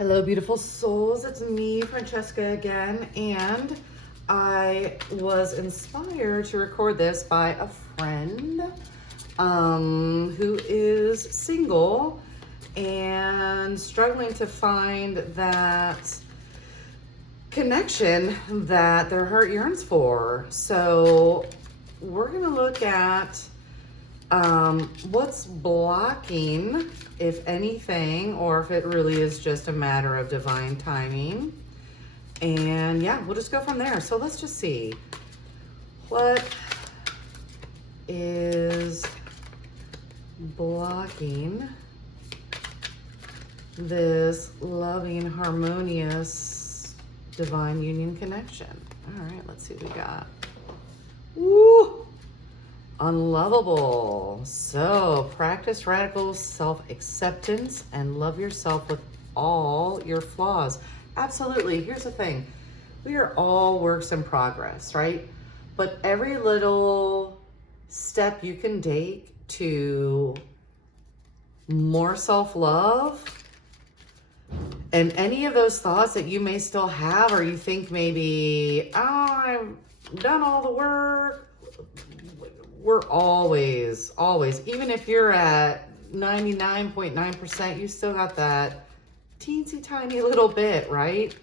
Hello, beautiful souls. It's me, Francesca, again, and I was inspired to record this by a friend who is single and struggling to find that connection that their heart yearns for. So we're going to look at what's blocking, if anything, or if it really is just a matter of divine timing. And yeah, we'll just go from there. So let's just see what is blocking this loving, harmonious, divine union connection. All right, let's see what we got. Woo! Unlovable. So practice radical self-acceptance and love yourself with all your flaws. Absolutely. Here's the thing. We are all works in progress, right? But every little step you can take to more self-love and any of those thoughts that you may still have, or you think maybe, oh, I've done all the work. We're always, even if you're at 99.9%, you still got that teensy tiny little bit, right?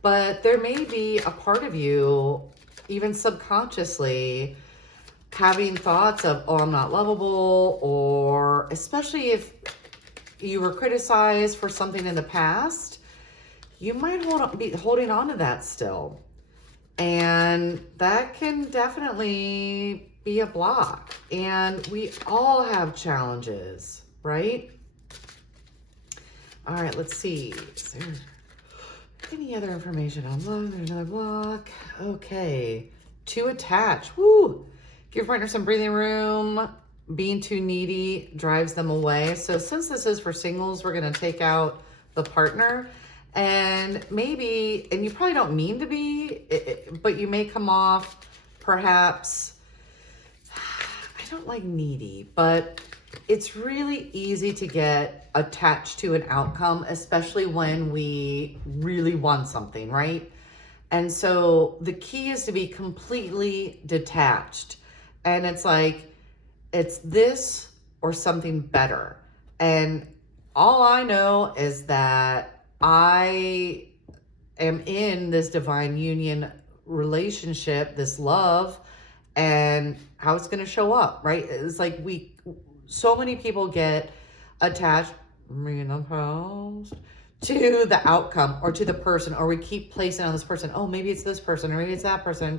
But there may be a part of you, even subconsciously, having thoughts of, oh, I'm not lovable, or especially if you were criticized for something in the past, you might be holding on to that still. And that can definitely be a block. And we all have challenges, right? All right, let's see. Is there any other information on love? There's another block. Okay. To attach. Woo! Give your partner some breathing room. Being too needy drives them away. So since this is for singles, we're going to take out the partner. And maybe, and you probably don't mean to be, but you may come off perhaps, I don't like needy, but it's really easy to get attached to an outcome, especially when we really want something, right? And so the key is to be completely detached. And it's like, it's this or something better. And all I know is that I am in this divine union relationship, this love, and how it's going to show up, right? It's like so many people get attached, to the outcome or to the person, or we keep placing on this person. Oh, maybe it's this person, or maybe it's that person,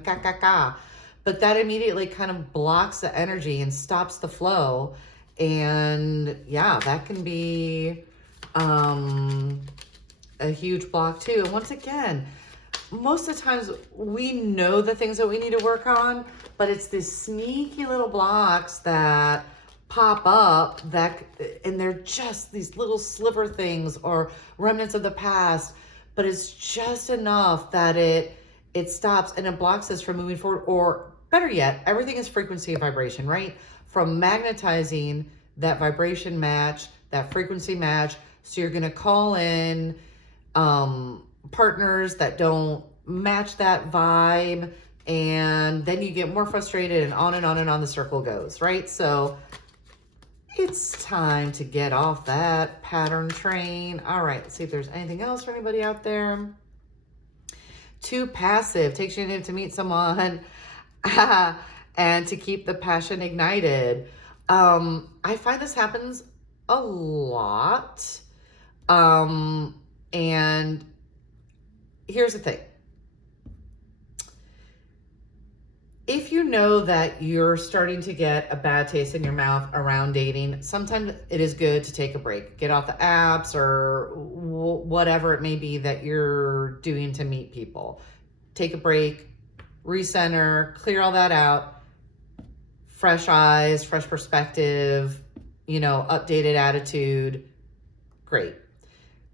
But that immediately kind of blocks the energy and stops the flow. And yeah, that can be, a huge block too. And once again, most of the times we know the things that we need to work on, but it's these sneaky little blocks that pop up and they're just these little sliver things or remnants of the past, but it's just enough that it stops and it blocks us from moving forward. Or better yet, everything is frequency and vibration, right? From magnetizing that vibration match, that frequency match. So you're going to call in partners that don't match that vibe, and then you get more frustrated, and on and on and on the circle goes, right? So it's time to get off that pattern train. All right, let's see if there's anything else for anybody out there. Too passive. Takes you a minute to meet someone and to keep the passion ignited. I find this happens a lot. And here's the thing. If you know that you're starting to get a bad taste in your mouth around dating, sometimes it is good to take a break. Get off the apps or whatever it may be that you're doing to meet people. Take a break, recenter, clear all that out. Fresh eyes, fresh perspective, updated attitude. Great.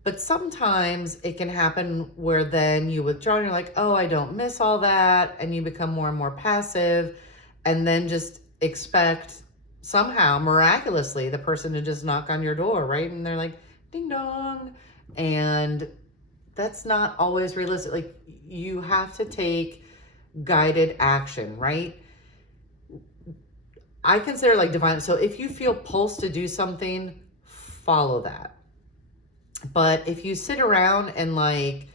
But sometimes it can happen where then you withdraw and you're like, oh, I don't miss all that. And you become more and more passive, and then just expect somehow, miraculously, the person to just knock on your door, right? And they're like, ding dong. And that's not always realistic. Like, you have to take guided action, right? I consider like divine. So if you feel pulsed to do something, follow that. But if you sit around and like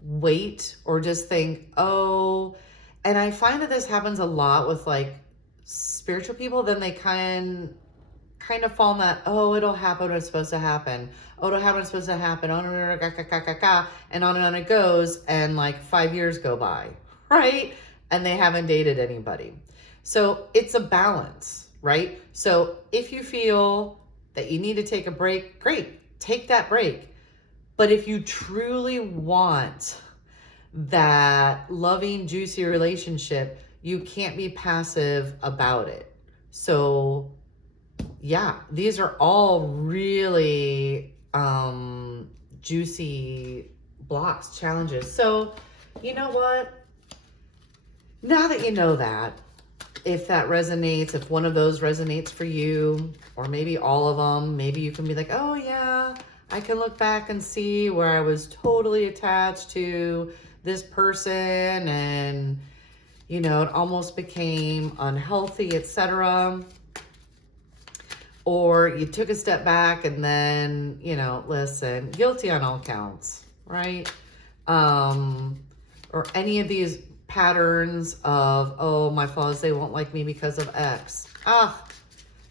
wait or just think, oh, and I find that this happens a lot with like spiritual people, then they kind of fall in that, oh, it'll happen when it's supposed to happen. Oh, it'll happen when it's supposed to happen. Oh, no, no, no, and on it goes, and like 5 years go by, right? And they haven't dated anybody. So it's a balance, right? So if you feel that you need to take a break, great, take that break. But if you truly want that loving, juicy relationship, you can't be passive about it. So yeah, these are all really juicy blocks, challenges. So you know what? Now that you know that, if that resonates, if one of those resonates for you, or maybe all of them, maybe you can be like, oh yeah, I can look back and see where I was totally attached to this person and, you know, it almost became unhealthy, etc. Or you took a step back and then, you know, listen, guilty on all counts, right? Or any of these patterns of, oh, my flaws, they won't like me because of X.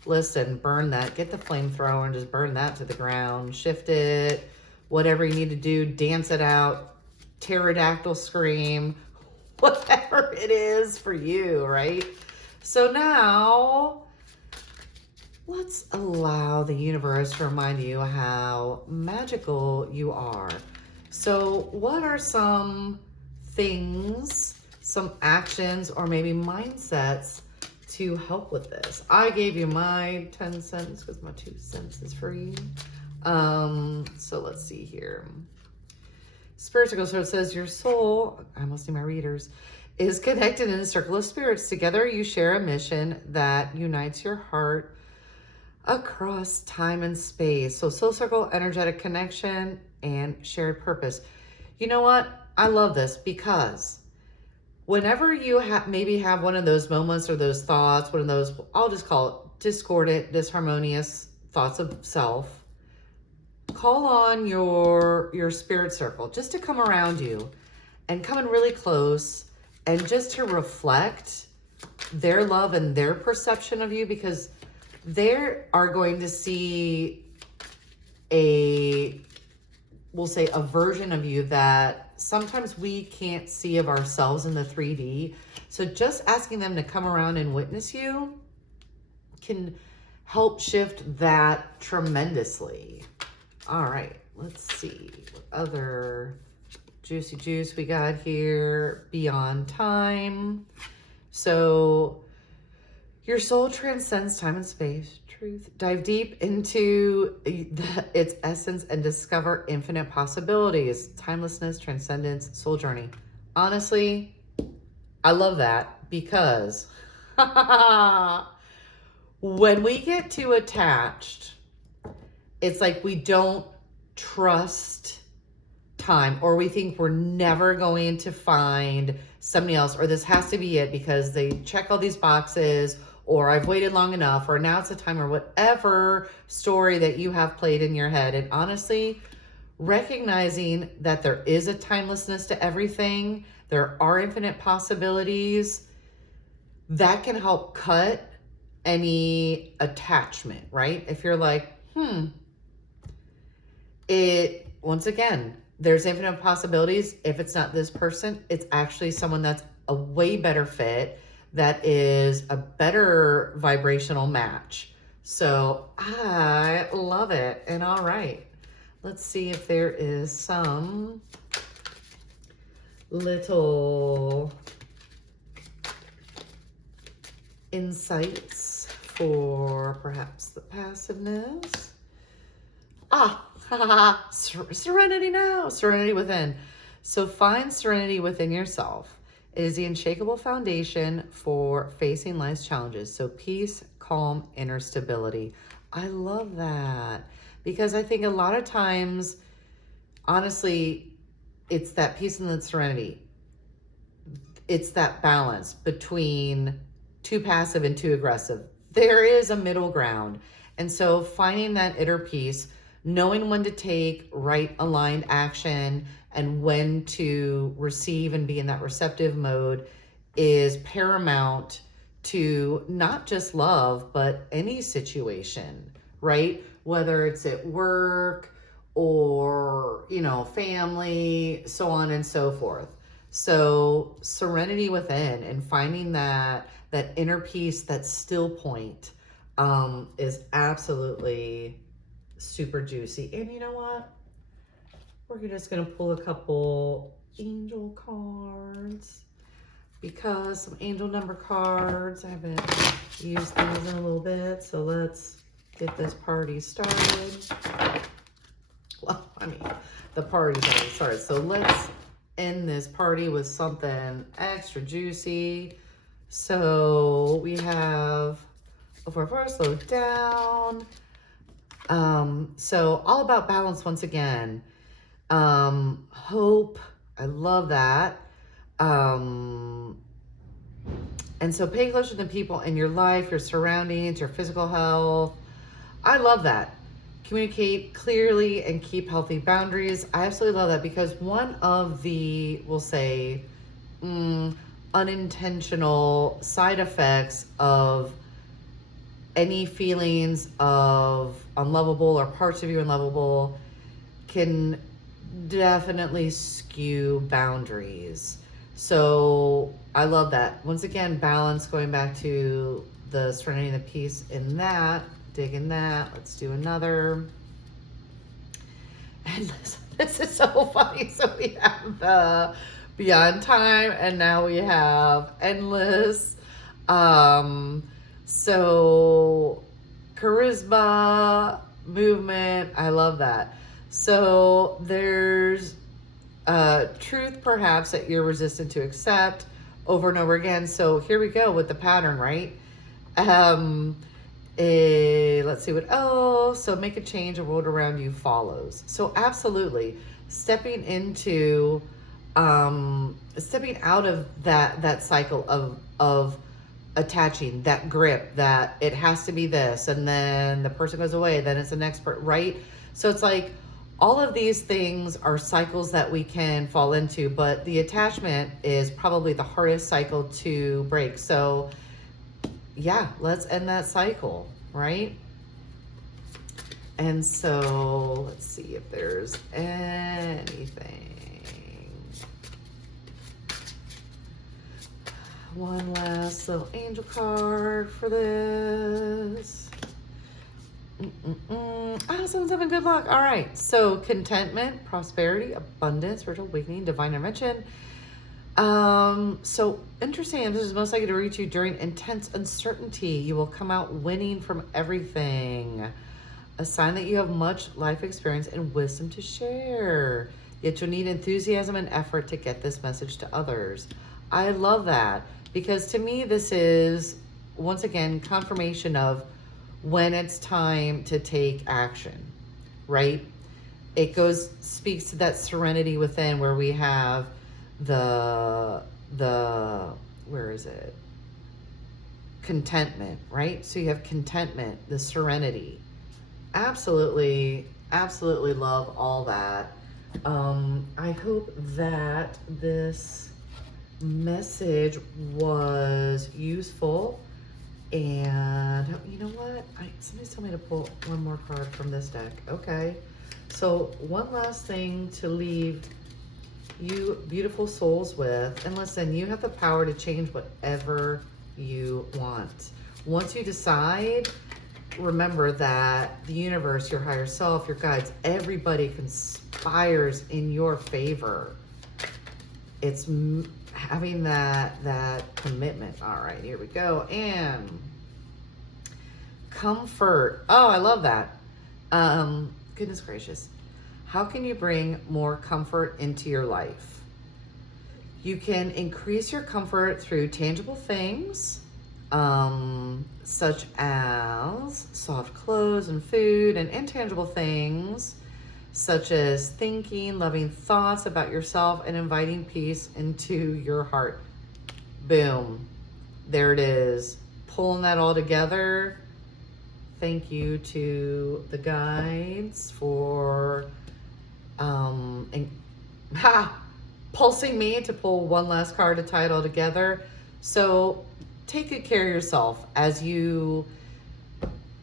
Listen, burn that. Get the flamethrower and just burn that to the ground. Shift it. Whatever you need to do, dance it out. Pterodactyl scream. Whatever it is for you, right? So now, let's allow the universe to remind you how magical you are. So what are some things, some actions, or maybe mindsets to help with this? I gave you my 10 cents because my 2 cents is free. So let's see here. Spiritual Soul says your soul, I must see my readers, is connected in a circle of spirits. Together you share a mission that unites your heart across time and space. So soul circle, energetic connection, and shared purpose. You know what? I love this because whenever you maybe have one of those moments or those thoughts, one of those, I'll just call it discordant, disharmonious thoughts of self, call on your spirit circle just to come around you and come in really close and just to reflect their love and their perception of you, because they are going to see we'll say a version of you that sometimes we can't see of ourselves in the 3D. So just asking them to come around and witness you can help shift that tremendously. All right, let's see what other juicy juice we got here. Beyond time. So your soul transcends time and space. Truth. Dive deep into its essence and discover infinite possibilities. Timelessness, transcendence, soul journey. Honestly, I love that because when we get too attached, it's like we don't trust time, or we think we're never going to find somebody else, or this has to be it because they check all these boxes, or I've waited long enough, or now it's a time, or whatever story that you have played in your head. And honestly, recognizing that there is a timelessness to everything, there are infinite possibilities, that can help cut any attachment, right? If you're like, once again, there's infinite possibilities. If it's not this person, it's actually someone that's a way better fit, that is a better vibrational match. So I love it. And all right, let's see if there is some little insights for perhaps the passiveness. Serenity now, serenity within. So find serenity within yourself. It is the unshakable foundation for facing life's challenges. So peace, calm, inner stability. I love that because I think a lot of times honestly, it's that peace and that serenity. It's that balance between too passive and too aggressive. There is a middle ground. And so finding that inner peace, knowing when to take right aligned action and when to receive and be in that receptive mode is paramount to not just love, but any situation, right? Whether it's at work or, family, so on and so forth. So serenity within and finding that inner peace, that still point, is absolutely super juicy. And you know what? We're just gonna pull a couple angel cards because some angel number cards. I haven't used these in a little bit, so let's get this party started. Well, I mean, the party's already started, so let's end this party with something extra juicy. So we have, before slow down. So all about balance once again. Hope, I love that. And so pay close to the people in your life, your surroundings, your physical health. I love that. Communicate clearly and keep healthy boundaries. I absolutely love that because one of the, we'll say, unintentional side effects of any feelings of unlovable or parts of you unlovable can definitely skew boundaries. So I love that. Once again, balance, going back to the serenity and the peace in that, dig in that. Let's do another. And this is so funny. So we have the beyond time and now we have endless. So charisma, movement, I love that. So there's truth perhaps that you're resistant to accept over and over again. So here we go with the pattern, right? Let's see what else. So make a change, a world around you follows. So absolutely stepping into, stepping out of that cycle of attaching, that grip, that it has to be this, and then the person goes away, then it's the next part, right? So it's like all of these things are cycles that we can fall into, but the attachment is probably the hardest cycle to break. So yeah, let's end that cycle, right? And so let's see if there's anything. One last little angel card for this. Someone's having good luck. All right. So contentment, prosperity, abundance, spiritual awakening, divine intervention. So interesting. This is most likely to reach you during intense uncertainty. You will come out winning from everything. A sign that you have much life experience and wisdom to share. Yet you'll need enthusiasm and effort to get this message to others. I love that because to me, this is once again confirmation of when it's time to take action, right? It speaks to that serenity within where we have the where is it? Contentment, right? So you have contentment, the serenity. Absolutely love all that. I hope that this message was useful. And you know what? Somebody's told me to pull one more card from this deck. Okay. So one last thing to leave you beautiful souls with. And listen, you have the power to change whatever you want. Once you decide, remember that the universe, your higher self, your guides, everybody conspires in your favor. It's having that commitment. All right, here we go. And comfort. Oh, I love that. Goodness gracious. How can you bring more comfort into your life? You can increase your comfort through tangible things, such as soft clothes and food, and intangible things such as thinking loving thoughts about yourself and inviting peace into your heart. Boom. There it is. Pulling that all together. Thank you to the guides for pulsing me to pull one last card to tie it all together. So take good care of yourself as you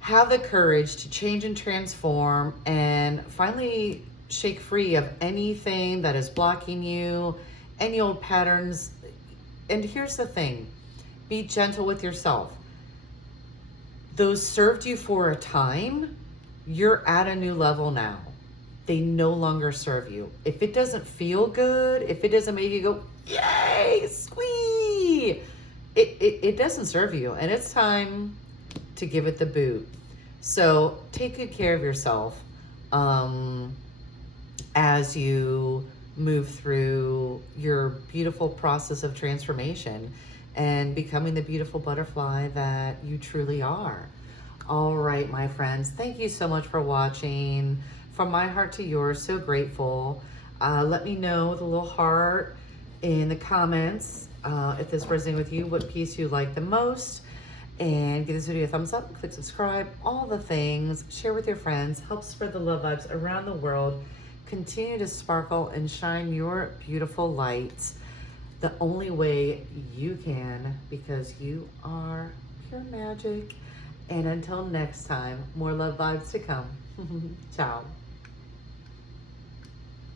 have the courage to change and transform and finally shake free of anything that is blocking you, any old patterns. And here's the thing, be gentle with yourself. Those served you for a time. You're at a new level now. They no longer serve you. If it doesn't feel good, if it doesn't make you go, yay, squee, it doesn't serve you. And it's time to give it the boot. So take good care of yourself as you move through your beautiful process of transformation and becoming the beautiful butterfly that you truly are. All right, my friends, thank you so much for watching. From my heart to yours, so grateful. Let me know with a little heart in the comments if this resonated with you, what piece you like the most. And give this video a thumbs up, click subscribe, all the things. Share with your friends, help spread the love vibes around the world. Continue to sparkle and shine your beautiful lights the only way you can, because you are pure magic. And until next time, more love vibes to come. Ciao.